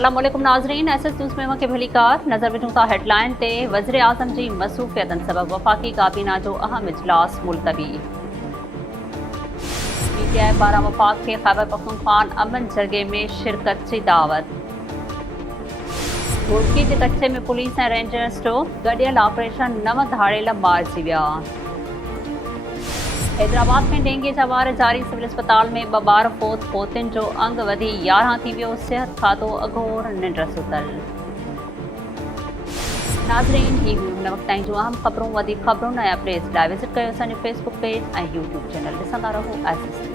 अस्सलाम वालेकुम नाज़रीन, एसएस न्यूज़ में वक़्त भली कार नज़र विझूं था हेडलाइन ते। वज़ीर आज़म जी मसरूफ़ियतनि सबब वफ़ाक़ी काबीना जो अहम इजलास मुलतवी। पीटीआई पारां वफ़ाक़ खे ख़ैबर पख़्तूनख़्वा अमन जरगे में शिरकत जी दावत। घोटकी जे कच्चे में पुलिस ऐं रेंजर्स जो गडि॒यल ऑपरेशन 9 धाड़ेल मारिजी विया। हैदराबाद में डेंगीअ जा वार जारी, सिविल अस्पताल में 2 ॿार फोत, पोतियुनि जो अंग वधी 11 थी वियो। सिहत खातो अघोर निंड सुतल। नाज़रीन, ही हुयूं हिन वक़्त ताईं जूं अहम ख़बरूं। वधीक ख़बरुनि ऐं अपडेट्स लाइ विज़िट कयो असांजो फेसबुक पेज ऐं यूट्यूब चैनल। ॾिसंदा रहो एसएस।